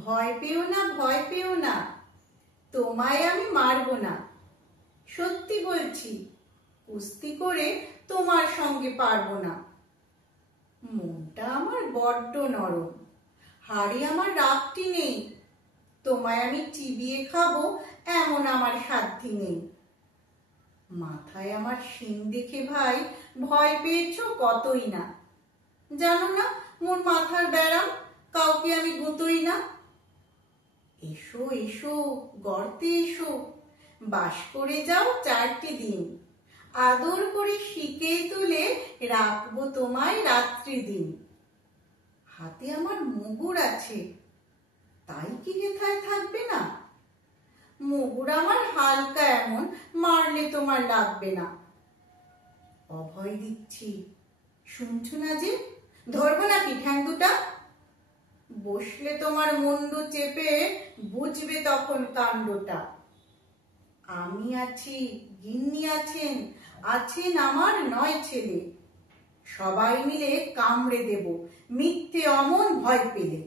ভয় পেও না, ভয় পেও না, তোমায় আমি মারবো না। সত্যি বলছি, কুস্তি করে তোমার সঙ্গে পারবো না। মনটা আমার বড্ড নরম, হাড়ে আমার রাগটি নেই। তোমায় আমি চিবিয়ে খাবো এমন আমার সাধ্যি নেই। মাথায় আমার শিং দেখে ভাই ভয় পেয়েছ কতই না। জানো না মোর মাথার ব্যারাম, কাউকে আমি গুঁতোই না। এসো এসো গর্তে এসো, বাস করে যাও 4টি দিন। আদর করে শিকে তুলে রাখবো তোমায় রাত্রি দিন। হাতে আমার মুগুর আছে, তাই কি হেথায় থাকবে না? মুগুর আমার হালকা এমন, মারলে তোমার লাগবে না। অভয় দিচ্ছি, শুনছো না যে? ধরবো নাকি ঠ্যাং দুটা? বসলে তোমার মুন্ডু চেপে বুঝবে তখন কাণ্ডটা। আমি আছি, গিন্নি আছেন, আছেন আমার 9 ছেলে। সবাই মিলে কামড়ে দেব মিথ্যে অমন ভয় পেলে।